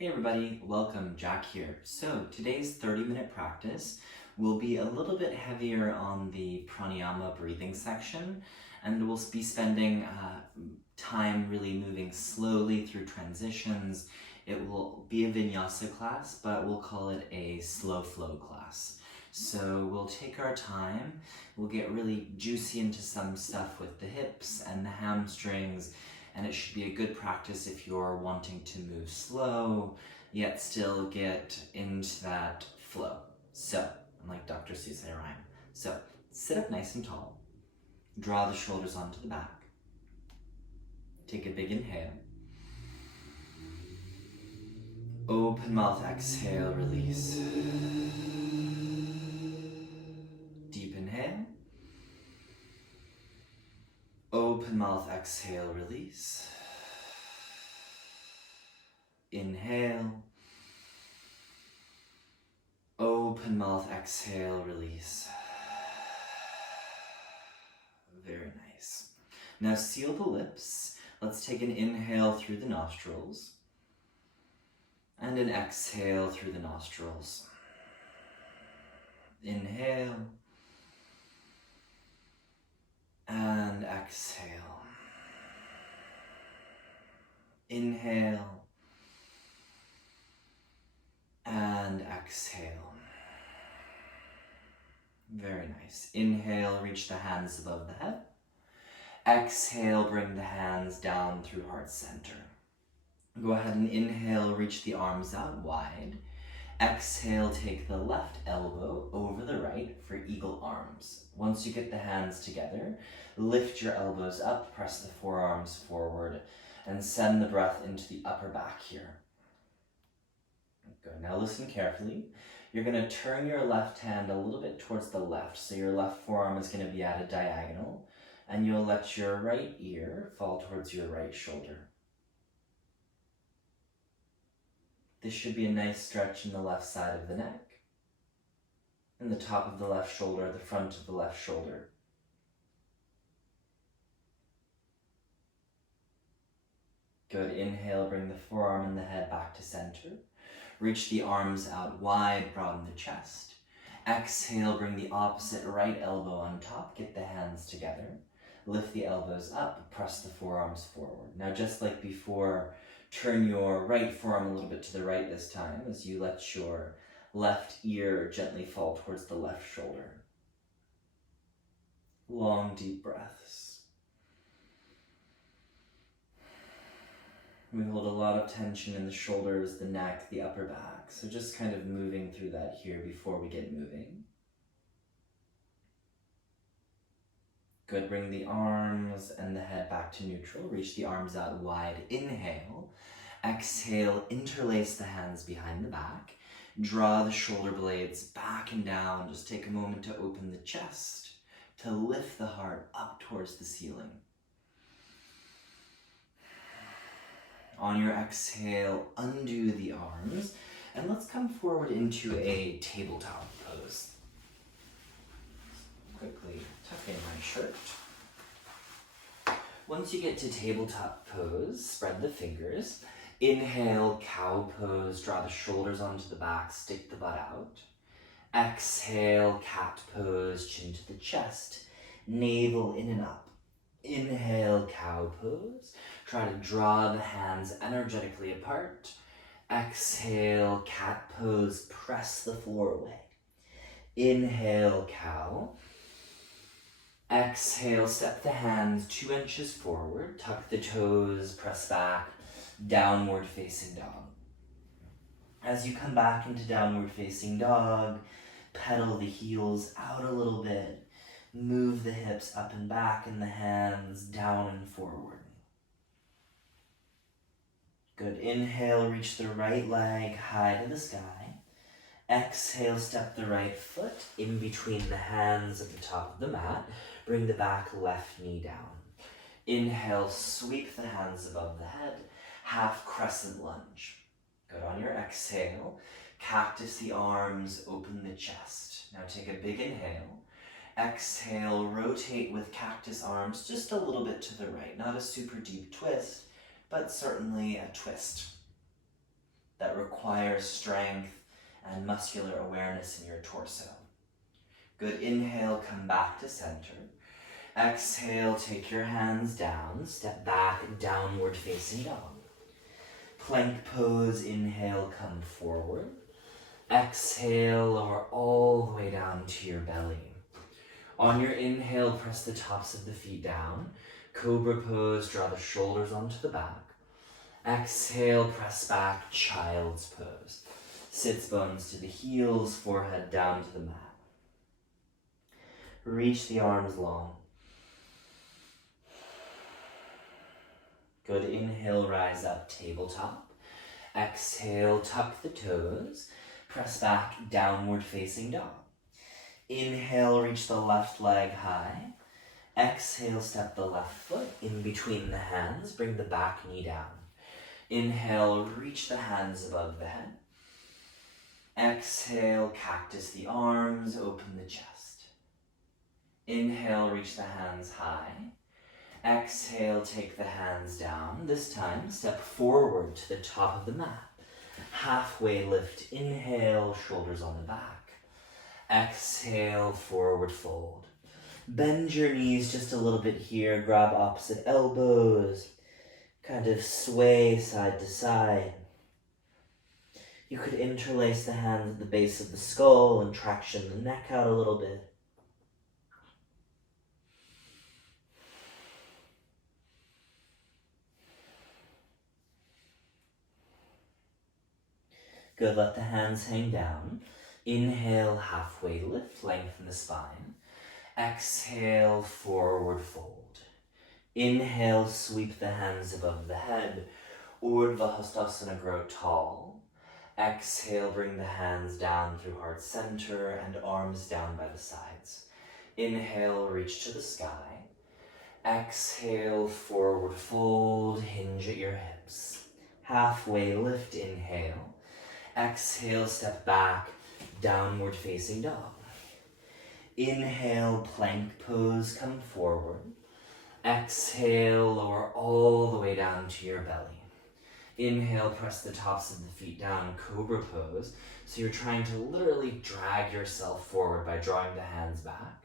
Hey everybody, welcome, Jack here. So today's 30-minute practice will be a little bit heavier on the pranayama breathing section, and we'll be spending time really moving slowly through transitions. It will be a vinyasa class, but we'll call it a slow flow class. So we'll take our time, we'll get really juicy into some stuff with the hips and the hamstrings, and it should be a good practice if you're wanting to move slow, yet still get into that flow. So, like Dr. Seuss, I rhyme. So, sit up nice and tall, draw the shoulders onto the back, take a big inhale, open mouth, exhale, release. Deep inhale, open mouth, exhale, release. Inhale, open mouth, exhale, release. Very nice. Now seal the lips. Let's take an inhale through the nostrils and an exhale through the nostrils. Inhale and exhale. Inhale and exhale. Very nice. Inhale, reach the hands above the head. Exhale, bring the hands down through heart center. Go ahead and inhale, reach the arms out wide. Exhale, take the left elbow over the right for eagle arms. Once you get the hands together, lift your elbows up, press the forearms forward, and send the breath into the upper back here. Good. Now listen carefully. You're going to turn your left hand a little bit towards the left, so your left forearm is going to be at a diagonal, and you'll let your right ear fall towards your right shoulder. This should be a nice stretch in the left side of the neck, and the top of the left shoulder, the front of the left shoulder. Good. Inhale, bring the forearm and the head back to center. Reach the arms out wide, broaden the chest. Exhale, bring the opposite right elbow on top, get the hands together. Lift the elbows up, press the forearms forward. Now just like before, turn your right forearm a little bit to the right this time as you let your left ear gently fall towards the left shoulder. Long, deep breaths. We hold a lot of tension in the shoulders, the neck, the upper back. So just kind of moving through that here before we get moving. Good, bring the arms and the head back to neutral. Reach the arms out wide. Inhale. Exhale, interlace the hands behind the back. Draw the shoulder blades back and down. Just take a moment to open the chest, to lift the heart up towards the ceiling. On your exhale, undo the arms, and let's come forward into a tabletop pose. Quickly tuck in my shirt. Once you get to tabletop pose, spread the fingers. Inhale, cow pose, draw the shoulders onto the back, stick the butt out. Exhale, cat pose, chin to the chest, navel in and up. Inhale, cow pose. Try to draw the hands energetically apart. Exhale, cat pose, press the floor away. Inhale, cow. Exhale, step the hands 2 inches forward, tuck the toes, press back, downward facing dog. As you come back into downward facing dog, pedal the heels out a little bit, move the hips up and back and the hands down and forward. Good. Inhale, reach the right leg high to the sky. Exhale, step the right foot in between the hands at the top of the mat. Bring the back left knee down. Inhale, sweep the hands above the head. Half crescent lunge. Good. On your exhale, cactus the arms, open the chest. Now take a big inhale. Exhale, rotate with cactus arms just a little bit to the right. Not a super deep twist, but certainly a twist. that require strength and muscular awareness in your torso. Good, inhale, come back to center. Exhale, take your hands down, step back, downward facing dog. Plank pose, inhale, come forward. Exhale, lower all the way down to your belly. On your inhale, press the tops of the feet down. Cobra pose, draw the shoulders onto the back. Exhale, press back, child's pose. Sits bones to the heels, forehead down to the mat. Reach the arms long. Good, inhale, rise up, tabletop. Exhale, tuck the toes. Press back, downward facing dog. Inhale, reach the left leg high. Exhale, step the left foot in between the hands. Bring the back knee down. Inhale, reach the hands above the head. Exhale, cactus the arms, open the chest. Inhale, reach the hands high. Exhale, take the hands down. This time, step forward to the top of the mat. Halfway lift, inhale, shoulders on the back. Exhale, forward fold. Bend your knees just a little bit here, grab opposite elbows, kind of sway side to side. You could interlace the hands at the base of the skull and traction the neck out a little bit. Good, let the hands hang down. Inhale, halfway lift, lengthen the spine. Exhale, forward fold. Inhale, sweep the hands above the head. Urdhva Hastasana, grow tall. Exhale, bring the hands down through heart center and arms down by the sides. Inhale, reach to the sky. Exhale, forward fold, hinge at your hips. Halfway lift, inhale. Exhale, step back, downward facing dog. Inhale, plank pose, come forward. Exhale, lower all the way down to your belly. Inhale, press the tops of the feet down, cobra pose. So you're trying to literally drag yourself forward by drawing the hands back.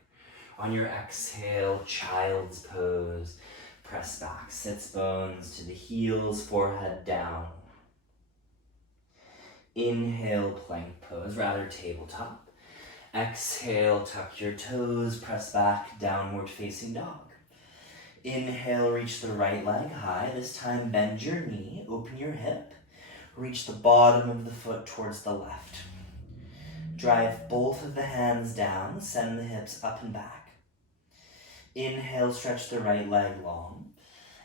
On your exhale, child's pose, press back, sits bones to the heels, forehead down. Inhale, plank pose, rather tabletop. Exhale, tuck your toes, press back, downward facing dog. Inhale, reach the right leg high. This time, bend your knee, open your hip. Reach the bottom of the foot towards the left. Drive both of the hands down, send the hips up and back. Inhale, stretch the right leg long.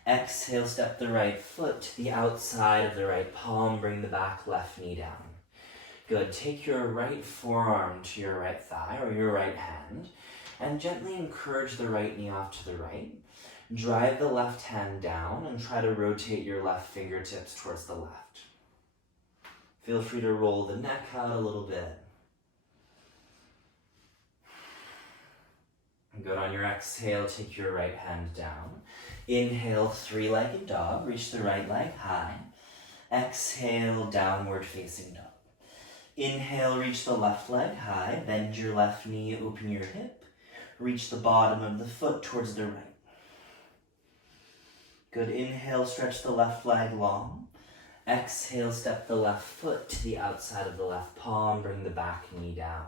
Exhale, step the right foot to the outside of the right palm, bring the back left knee down. Good, take your right forearm to your right thigh or your right hand and gently encourage the right knee off to the right. Drive the left hand down and try to rotate your left fingertips towards the left. Feel free to roll the neck out a little bit. Good, on your exhale, take your right hand down. Inhale, three-legged dog, reach the right leg high. Exhale, downward facing dog. Inhale, reach the left leg high, bend your left knee, open your hip. Reach the bottom of the foot towards the right. Good, inhale, stretch the left leg long. Exhale, step the left foot to the outside of the left palm, bring the back knee down.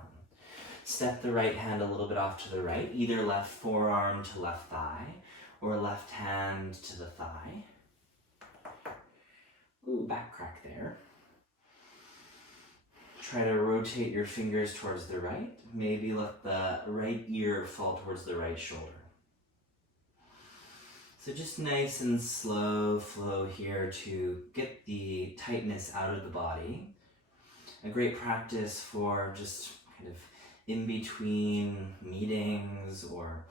Step the right hand a little bit off to the right, either left forearm to left thigh, or left hand to the thigh. Ooh, back crack there. Try to rotate your fingers towards the right. Maybe let the right ear fall towards the right shoulder. So just nice and slow flow here to get the tightness out of the body. A great practice for just kind of in between meetings or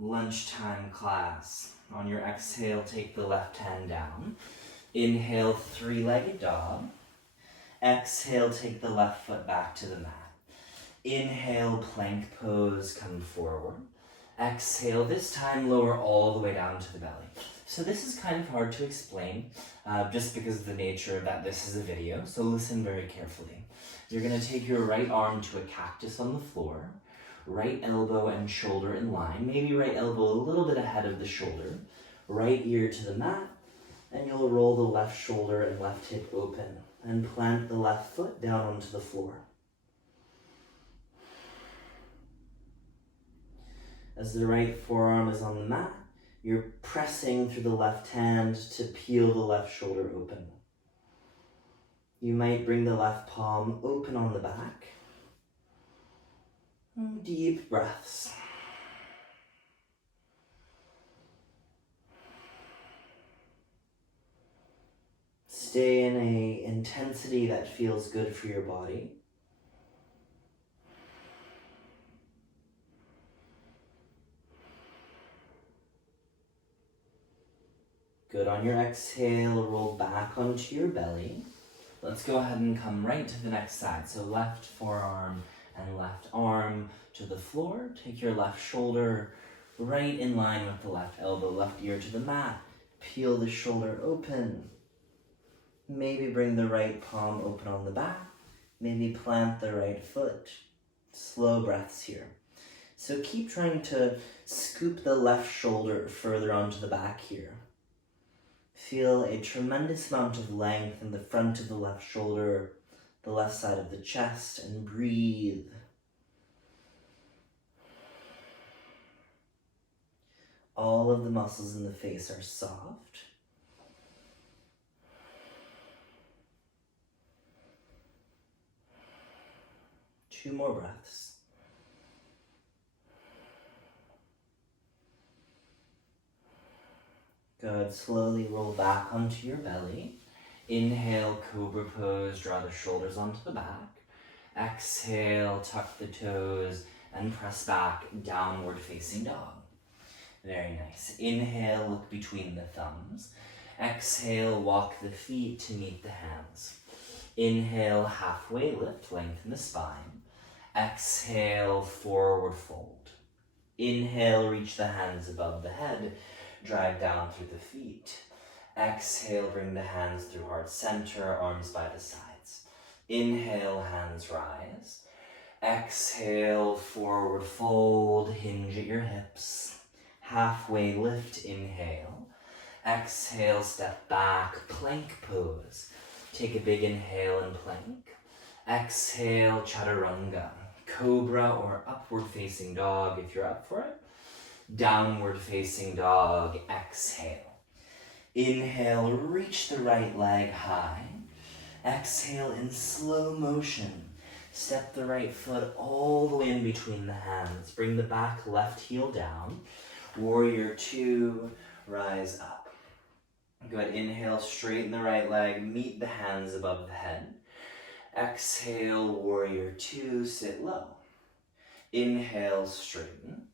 lunchtime class. On your exhale, take the left hand down. Inhale, three-legged dog. Exhale, take the left foot back to the mat. Inhale, plank pose, come forward. Exhale, this time lower all the way down to the belly. So this is kind of hard to explain, just because of the nature that this is a video, so listen very carefully. You're going to take your right arm to a cactus on the floor, right elbow and shoulder in line, maybe right elbow a little bit ahead of the shoulder, right ear to the mat, and you'll roll the left shoulder and left hip open and plant the left foot down onto the floor. As the right forearm is on the mat, you're pressing through the left hand to peel the left shoulder open. You might bring the left palm open on the back. Deep breaths. Stay in an intensity that feels good for your body. Good. On your exhale, roll back onto your belly. Let's go ahead and come right to the next side. So left forearm and left arm to the floor. Take your left shoulder right in line with the left elbow, left ear to the mat. Peel the shoulder open. Maybe bring the right palm open on the back. Maybe plant the right foot. Slow breaths here. So keep trying to scoop the left shoulder further onto the back here. Feel a tremendous amount of length in the front of the left shoulder, the left side of the chest, and breathe. All of the muscles in the face are soft. Two more breaths. Good. Slowly roll back onto your belly. Inhale, cobra pose, draw the shoulders onto the back. Exhale, tuck the toes and press back, downward facing dog. Very nice. Inhale, look between the thumbs. Exhale, walk the feet to meet the hands. Inhale, halfway lift, lengthen the spine. Exhale, forward fold. Inhale, reach the hands above the head. Drive down through the feet. Exhale, bring the hands through heart center, arms by the sides. Inhale, hands rise. Exhale, forward fold, hinge at your hips. Halfway lift, inhale. Exhale, step back, plank pose. Take a big inhale and plank. Exhale, chaturanga, cobra or upward facing dog if you're up for it. Downward facing dog, exhale. Inhale, reach the right leg high. Exhale in slow motion. Step the right foot all the way in between the hands. Bring the back left heel down. Warrior two, rise up. Good. Inhale, straighten the right leg. Meet the hands above the head. Exhale, warrior two, sit low. Inhale, straighten.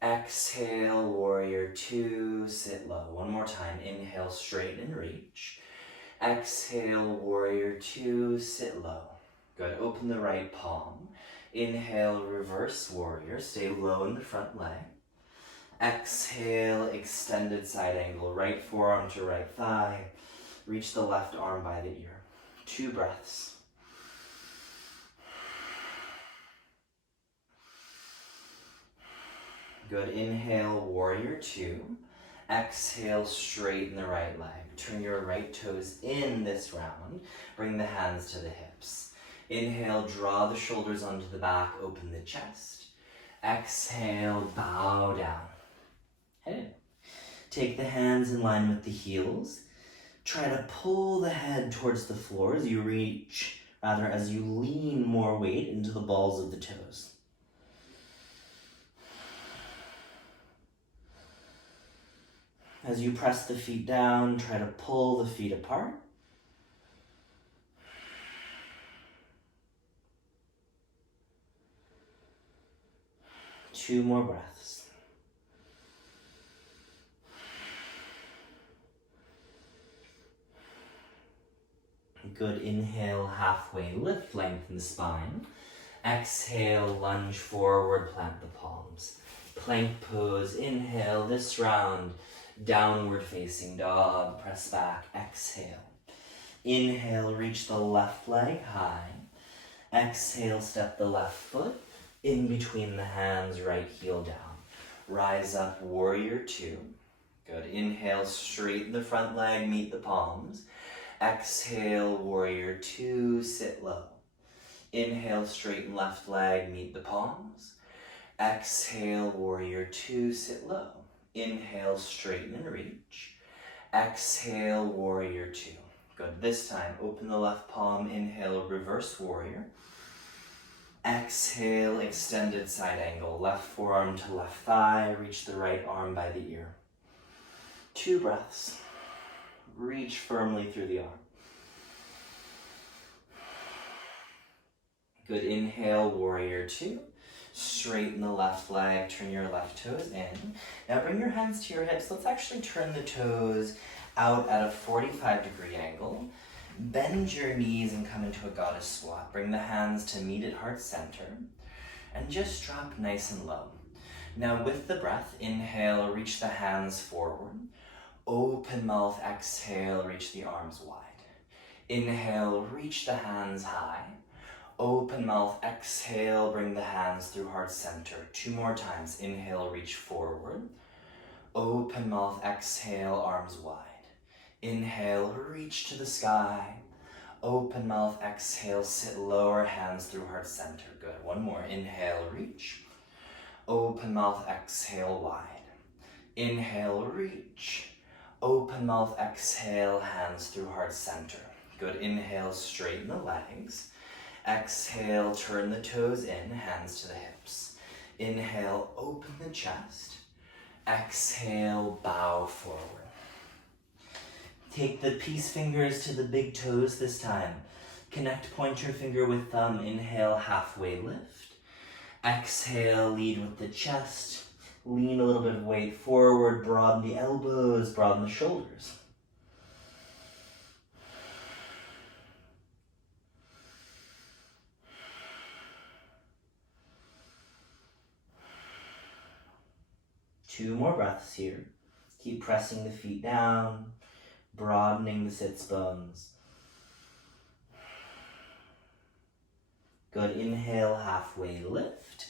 Exhale, warrior two, sit low. One more time. Inhale, straighten and reach. Exhale, warrior two, sit low. Good. Open the right palm. Inhale, reverse warrior. Stay low in the front leg. Exhale, extended side angle. Right forearm to right thigh. Reach the left arm by the ear. 2 breaths. Good. Inhale, warrior two. Exhale, straighten the right leg. Turn your right toes in this round. Bring the hands to the hips. Inhale, draw the shoulders onto the back, open the chest. Exhale, bow down. Head in. Take the hands in line with the heels. Try to pull the head towards the floor as you as you lean more weight into the balls of the toes. As you press the feet down, try to pull the feet apart. Two more breaths. Good. Inhale, halfway lift, lengthen the spine. Exhale, lunge forward, plant the palms. Plank pose. Inhale this round. Downward facing dog, press back, exhale. Inhale, reach the left leg high. Exhale, step the left foot in between the hands, right heel down. Rise up, warrior two. Good. Inhale, straighten the front leg, meet the palms. Exhale, warrior two, sit low. Inhale, straighten left leg, meet the palms. Exhale, warrior two, sit low. Inhale, straighten and reach. Exhale, warrior two. Good. This time, open the left palm, inhale, reverse warrior. Exhale, extended side angle. Left forearm to left thigh, reach the right arm by the ear. 2 breaths. Reach firmly through the arm. Good. Inhale, warrior two. Straighten the left leg, turn your left toes in. Now bring your hands to your hips. Let's actually turn the toes out at a 45-degree angle. Bend your knees and come into a goddess squat. Bring the hands to meet at heart center. And just drop nice and low. Now with the breath, inhale, reach the hands forward. Open mouth, exhale, reach the arms wide. Inhale, reach the hands high. Open mouth, exhale, bring the hands through heart center. 2 more times. Inhale, reach forward. Open mouth, exhale, arms wide. Inhale, reach to the sky. Open mouth, exhale, sit lower, hands through heart center. Good. 1 more. Inhale, reach. Open mouth, exhale, wide. Inhale, reach. Open mouth, exhale, hands through heart center. Good. Inhale, straighten the legs. Exhale, turn the toes in, hands to the hips. Inhale, open the chest. Exhale, bow forward. Take the peace fingers to the big toes this time. Connect pointer finger with thumb. Inhale, halfway lift. Exhale, lead with the chest. Lean a little bit of weight forward, broaden the elbows, broaden the shoulders. Two more breaths here. Keep pressing the feet down, broadening the sits bones. Good. Inhale, halfway lift.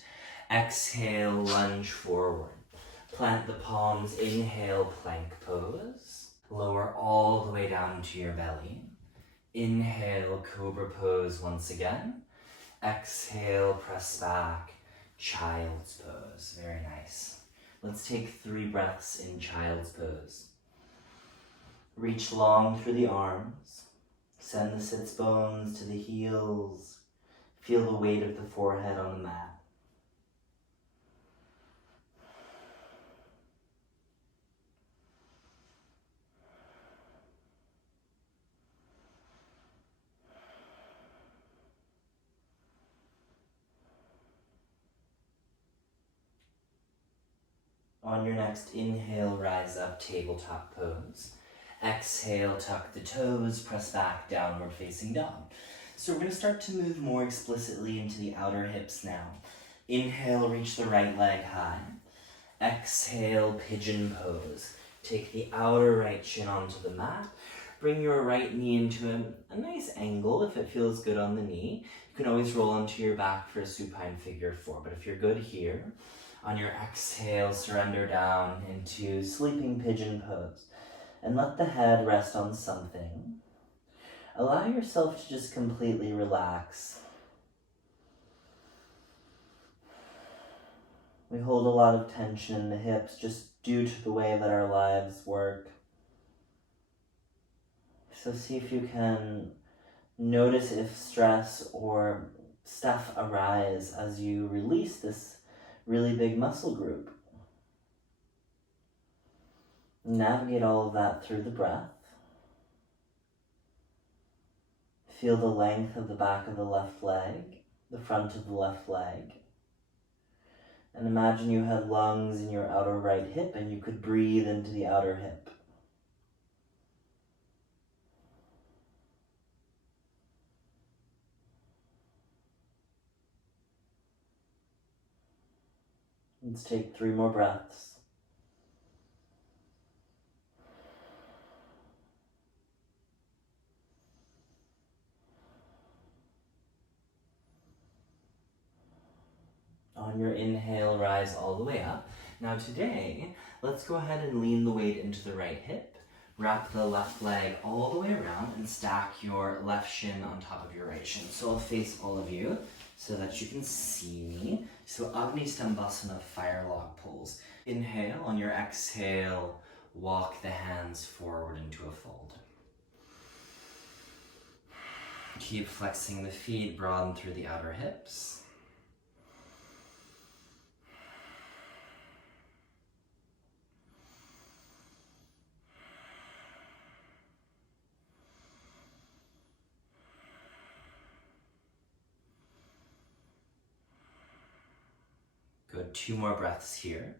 Exhale, lunge forward. Plant the palms. Inhale, plank pose. Lower all the way down to your belly. Inhale, cobra pose once again. Exhale, press back, child's pose. Very nice. Let's take 3 breaths in child's pose. Reach long through the arms. Send the sits bones to the heels. Feel the weight of the forehead on the mat. On your next inhale, rise up, tabletop pose. Exhale, tuck the toes, press back, downward facing dog. So we're going to start to move more explicitly into the outer hips now. Inhale, reach the right leg high. Exhale, pigeon pose. Take the outer right shin onto the mat. Bring your right knee into a nice angle if it feels good on the knee. You can always roll onto your back for a supine figure 4, but if you're good here, on your exhale, surrender down into sleeping pigeon pose. And let the head rest on something. Allow yourself to just completely relax. We hold a lot of tension in the hips just due to the way that our lives work. So see if you can notice if stress or stuff arise as you release this really big muscle group. Navigate all of that through the breath. Feel the length of the back of the left leg, the front of the left leg. And imagine you had lungs in your outer right hip and you could breathe into the outer hip. Let's take 3 more breaths. On your inhale, rise all the way up. Now today, let's go ahead and lean the weight into the right hip. Wrap the left leg all the way around and stack your left shin on top of your right shin. So I'll face all of you so that you can see me. So Agni Stambhasana, fire log pose. Inhale, on your exhale, walk the hands forward into a fold. Keep flexing the feet, broaden through the outer hips. Good, 2 more breaths here.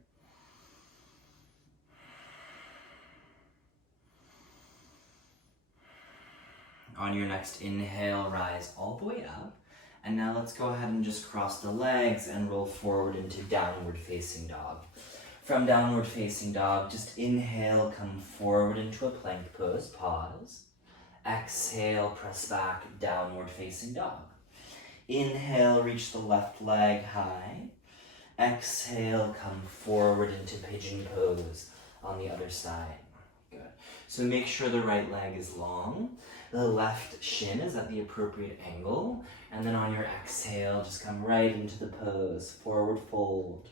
On your next inhale, rise all the way up. And now let's go ahead and just cross the legs and roll forward into downward facing dog. From downward facing dog, just inhale, come forward into a plank pose, pause. Exhale, press back, downward facing dog. Inhale, reach the left leg high. Exhale, come forward into pigeon pose on the other side. Good. So make sure the right leg is long. The left shin is at the appropriate angle. And then on your exhale, just come right into the pose. Forward fold.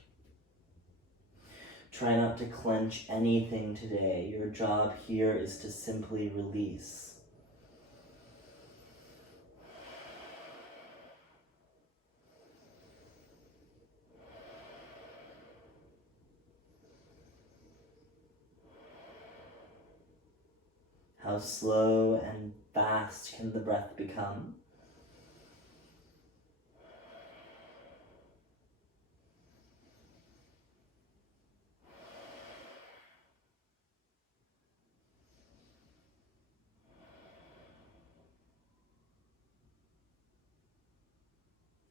Try not to clench anything today. Your job here is to simply release. How slow and fast can the breath become?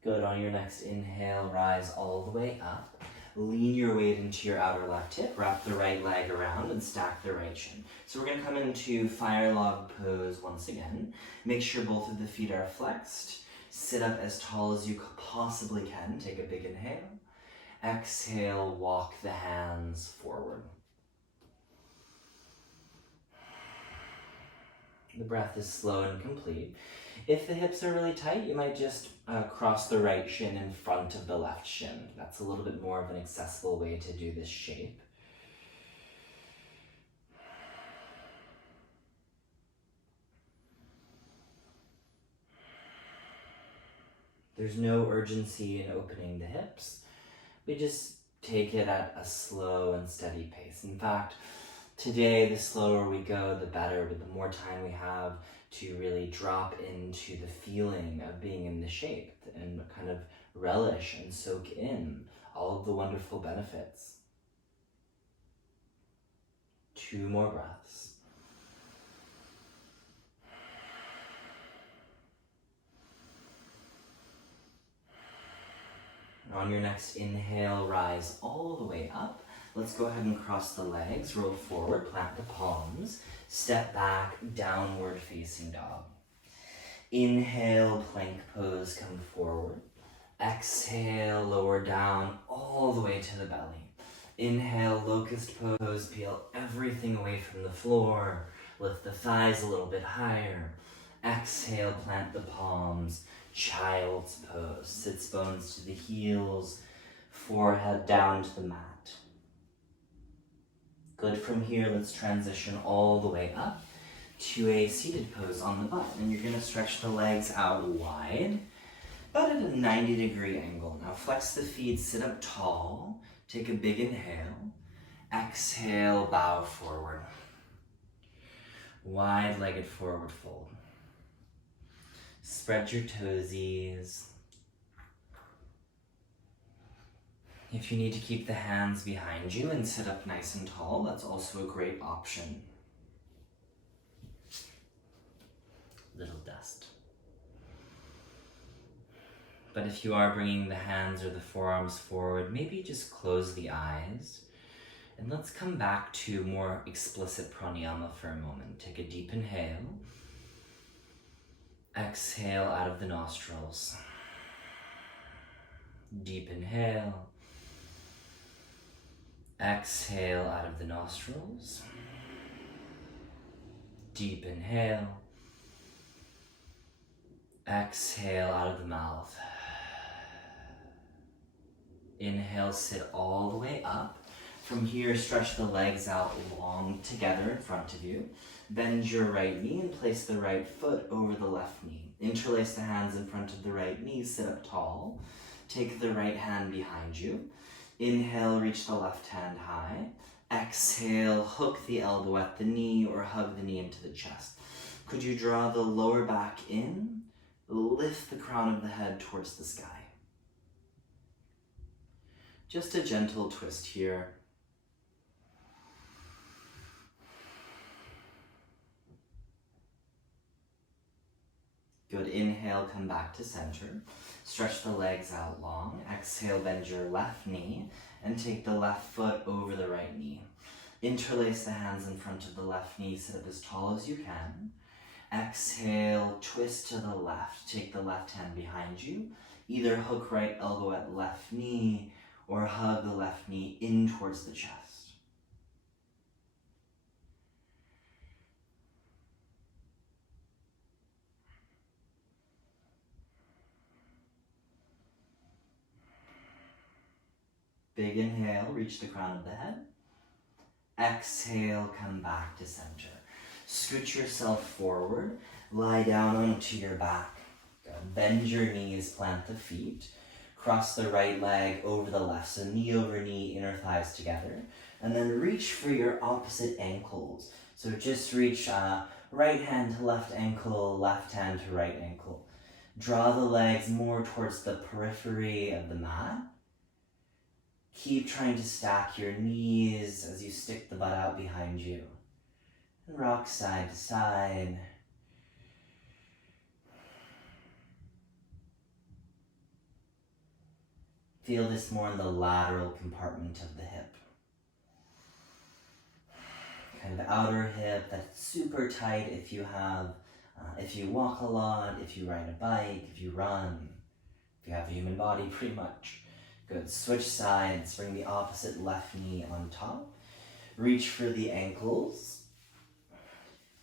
Good, on your next inhale, rise all the way up. Lean your weight into your outer left hip, wrap the right leg around and stack the right shin. So we're gonna come into fire log pose once again. Make sure both of the feet are flexed. Sit up as tall as you possibly can. Take a big inhale. Exhale, walk the hands forward. The breath is slow and complete. If the hips are really tight, you might just cross the right shin in front of the left shin. That's a little bit more of an accessible way to do this shape. There's no urgency in opening the hips. We just take it at a slow and steady pace. In fact, today, the slower we go, the better, but the more time we have to really drop into the feeling of being in the shape and kind of relish and soak in all of the wonderful benefits. 2 more breaths. On your next inhale, rise all the way up. Let's go ahead and cross the legs, roll forward, plant the palms, step back, downward facing dog. Inhale, plank pose, come forward. Exhale, lower down all the way to the belly. Inhale, locust pose, peel everything away from the floor. Lift the thighs a little bit higher. Exhale, plant the palms, child's pose. Sits bones to the heels, forehead down to the mat. Good, from here, let's transition all the way up to a seated pose on the butt. And you're gonna stretch the legs out wide, about at a 90-degree angle. Now flex the feet, sit up tall, take a big inhale. Exhale, bow forward. Wide-legged forward fold. Spread your toesies. If you need to keep the hands behind you and sit up nice and tall, that's also a great option. Little dust. But if you are bringing the hands or the forearms forward, maybe just close the eyes. And let's come back to more explicit pranayama for a moment. Take a deep inhale. Exhale out of the nostrils. Deep inhale. Exhale out of the nostrils. Deep inhale. Exhale out of the mouth. Inhale, sit all the way up. From here, stretch the legs out long together in front of you. Bend your right knee and place the right foot over the left knee. Interlace the hands in front of the right knee, sit up tall. Take the right hand behind you. Inhale, reach the left hand high. Exhale, hook the elbow at the knee or hug the knee into the chest. Could you draw the lower back in? Lift the crown of the head towards the sky. Just a gentle twist here. Good, inhale, come back to center. Stretch the legs out long. Exhale, bend your left knee and take the left foot over the right knee. Interlace the hands in front of the left knee, sit up as tall as you can. Exhale, twist to the left. Take the left hand behind you. Either hook right elbow at left knee or hug the left knee in towards the chest. Big inhale, reach the crown of the head. Exhale, come back to center. Scoot yourself forward, lie down onto your back. Bend your knees, plant the feet. Cross the right leg over the left, so knee over knee, inner thighs together. And then reach for your opposite ankles. So just reach right hand to left ankle, left hand to right ankle. Draw the legs more towards the periphery of the mat. Keep trying to stack your knees as you stick the butt out behind you. And rock side to side. Feel this more in the lateral compartment of the hip. Kind of outer hip that's super tight if you walk a lot, if you ride a bike, if you run, if you have a human body, pretty much. Good, switch sides, bring the opposite left knee on top. Reach for the ankles.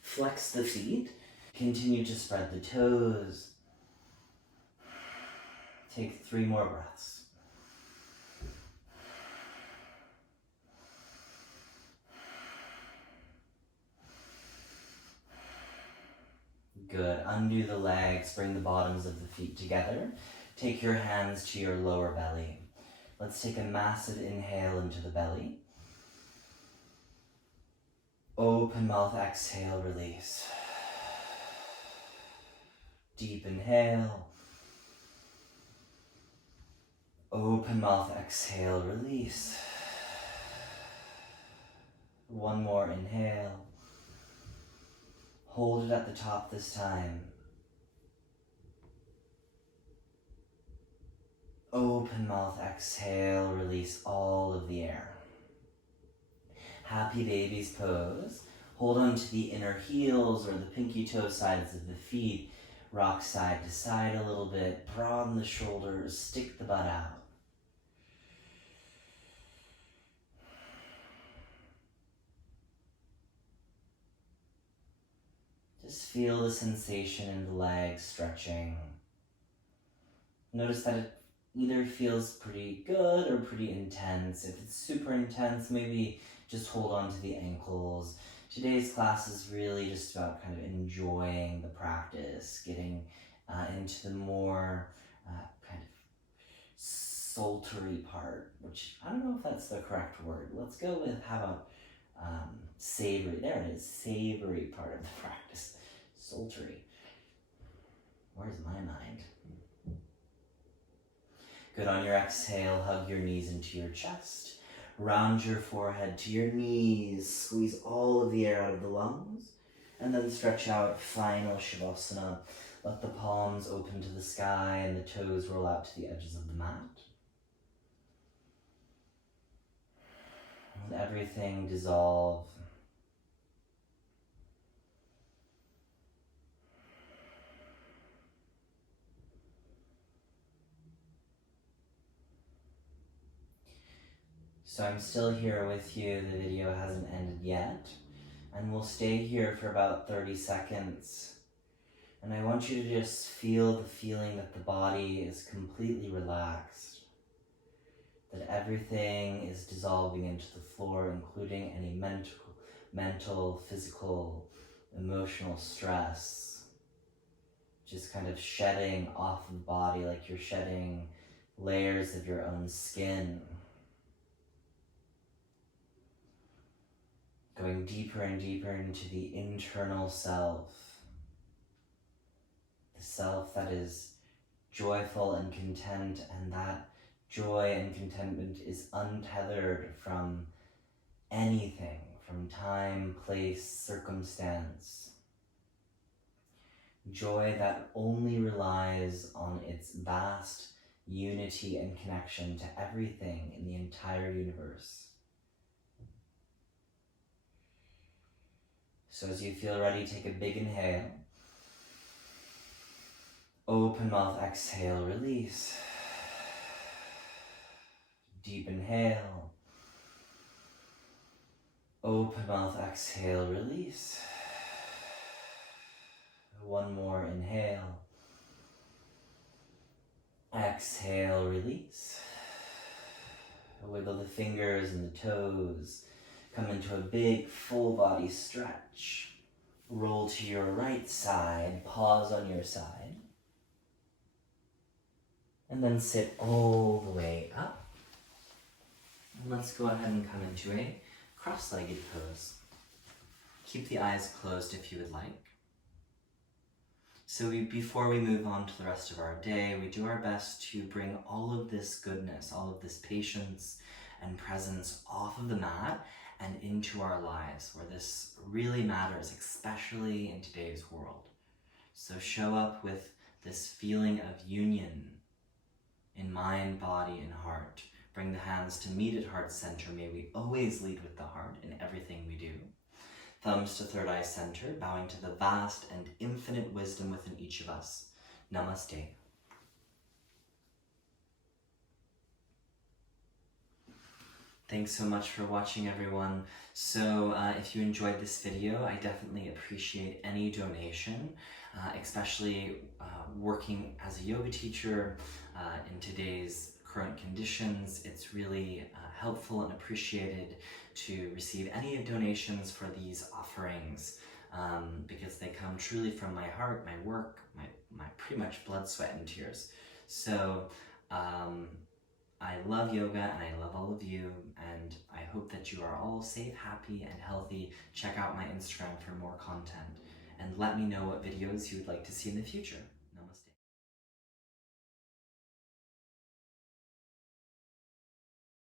Flex the feet. Continue to spread the toes. Take 3 more breaths. Good, undo the legs, bring the bottoms of the feet together. Take your hands to your lower belly. Let's take a massive inhale into the belly. Open mouth, exhale, release. Deep inhale. Open mouth, exhale, release. One more inhale. Hold it at the top this time. Open mouth, exhale, release all of the air. Happy baby's pose. Hold on to the inner heels or the pinky toe sides of the feet. Rock side to side a little bit. Broaden the shoulders. Stick the butt out. Just feel the sensation in the legs stretching. Notice that it either feels pretty good or pretty intense. If it's super intense, maybe just hold on to the ankles. Today's class is really just about kind of enjoying the practice, getting into the more kind of sultry part, which I don't know if that's the correct word. Let's go with, how about savory? There it is, savory part of the practice. Sultry. Where's my mind? Good, on your exhale, hug your knees into your chest. Round your forehead to your knees. Squeeze all of the air out of the lungs. And then stretch out, final Shavasana. Let the palms open to the sky and the toes roll out to the edges of the mat. Let everything dissolve. So I'm still here with you, the video hasn't ended yet, and we'll stay here for about 30 seconds. And I want you to just feel the feeling that the body is completely relaxed, that everything is dissolving into the floor, including any mental, physical, emotional stress. Just kind of shedding off the body like you're shedding layers of your own skin. Going deeper and deeper into the internal self. The self that is joyful and content, and that joy and contentment is untethered from anything, from time, place, circumstance. Joy that only relies on its vast unity and connection to everything in the entire universe. So as you feel ready, take a big inhale. Open mouth, exhale, release. Deep inhale. Open mouth, exhale, release. One more inhale. Exhale, release. Wiggle the fingers and the toes. Come into a big full body stretch. Roll to your right side, pause on your side. And then sit all the way up. And let's go ahead and come into a cross-legged pose. Keep the eyes closed if you would like. So before we move on to the rest of our day, we do our best to bring all of this goodness, all of this patience and presence off of the mat and into our lives, where this really matters, especially in today's world. So show up with this feeling of union in mind, body, and heart. Bring the hands to meet at heart center. May we always lead with the heart in everything we do. Thumbs to third eye center, bowing to the vast and infinite wisdom within each of us. Namaste. Thanks so much for watching, everyone. So if you enjoyed this video, I definitely appreciate any donation, especially working as a yoga teacher in today's current conditions. It's really helpful and appreciated to receive any donations for these offerings because they come truly from my heart, my work, my pretty much blood, sweat, and tears. So I love yoga and I love all of you, and I hope that you are all safe, happy, and healthy. Check out my Instagram for more content and let me know what videos you would like to see in the future.